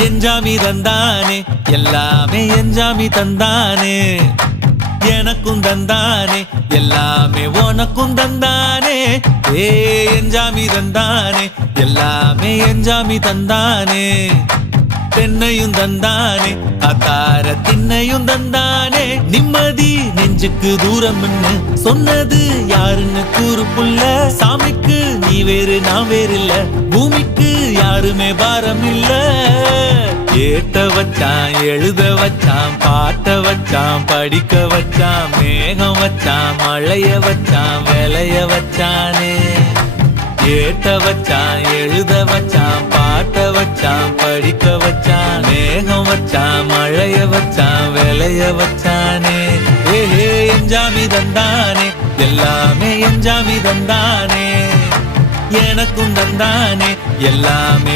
எஞ்சாமி தந்தானே எல்லாமே எஞ்சாமி தந்தானே எனக்கும் தந்தானே எல்லாமே உனக்கும் தந்தானே ஏ எஞ்சாமி தந்தானே எல்லாமே எஞ்சாமி தந்தானே தென்னையும் தந்தானே அத்தார திண்ணையும் தந்தானே நிம்மதி நெஞ்சுக்கு தூரம் சொன்னது யாருன்னு கூறு புள்ள சாமிக்கு நீ வேறு நான் வேறு இல்ல பூமிக்கு யாருமே பாரம் இல்ல ஏத்த வச்சான் எழுத வச்சான் பாட்ட வச்சான் படிக்க வச்சான் மேகம் வச்சான் மழைய வச்சான் விளைய வச்சானே ஏத்த வச்சான் எழுத வச்சான் பாட்ட வச்சான் படிக்க வச்சான் மேகம் வச்சான் மழைய வச்சான் விளைய வச்சானே ஏஹே எஞ்சாமி தந்தானே எல்லாமே எஞ்சாமி தந்தானே எனக்கும் தந்தானே எல்லாமே